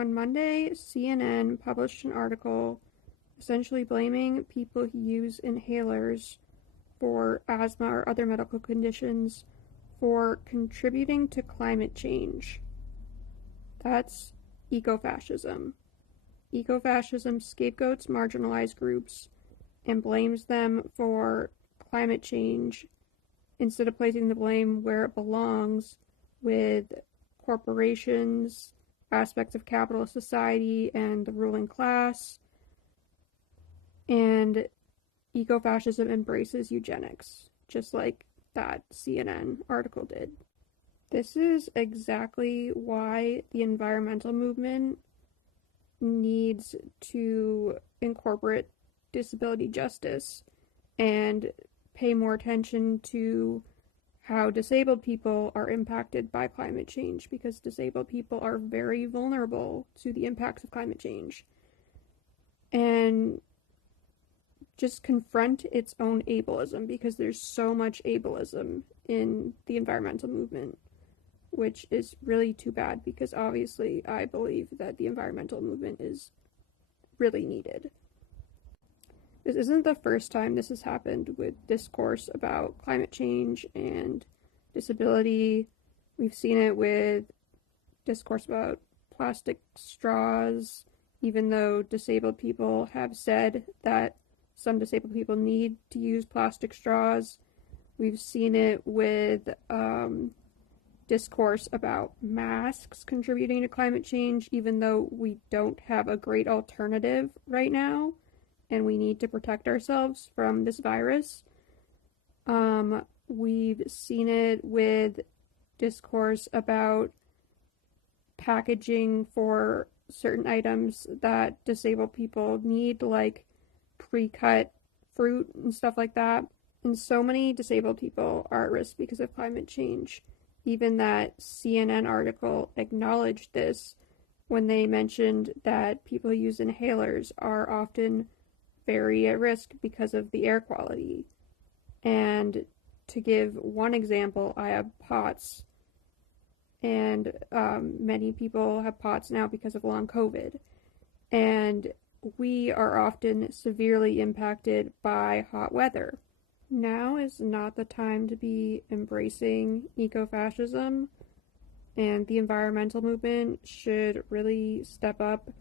On Monday, CNN published an article essentially blaming people who use inhalers for asthma or other medical conditions for contributing to climate change. That's eco-fascism. Eco-fascism scapegoats marginalized groups and blames them for climate change instead of placing the blame where it belongs with corporations, aspects of capitalist society, and the ruling class. And eco-fascism embraces eugenics, just like that CNN article did. This is exactly why the environmental movement needs to incorporate disability justice and pay more attention to how disabled people are impacted by climate change, because disabled people are very vulnerable to the impacts of climate change. And just confront its own ableism, because there's so much ableism in the environmental movement, which is really too bad, because obviously I believe that the environmental movement is really needed. This isn't the first time this has happened with discourse about climate change and disability. We've seen it with discourse about plastic straws, even though disabled people have said that some disabled people need to use plastic straws. We've seen it with discourse about masks contributing to climate change, even though we don't have a great alternative right now and we need to protect ourselves from this virus. We've seen it with discourse about packaging for certain items that disabled people need, like pre-cut fruit and stuff like that. And so many disabled people are at risk because of climate change. Even that CNN article acknowledged this when they mentioned that people who use inhalers are often very at risk because of the air quality. And to give one example, I have POTS, and many people have POTS now because of long COVID. And we are often severely impacted by hot weather. Now is not the time to be embracing eco-fascism, and the environmental movement should really step up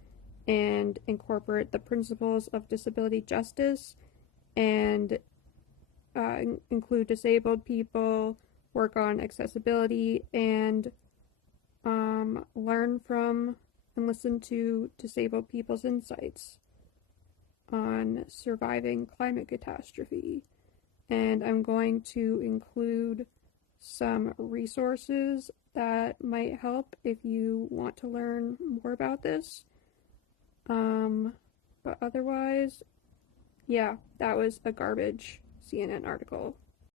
and incorporate the principles of disability justice and include disabled people, work on accessibility, and learn from and listen to disabled people's insights on surviving climate catastrophe. And I'm going to include some resources that might help if you want to learn more about this. But otherwise, yeah, that was a garbage CNN article.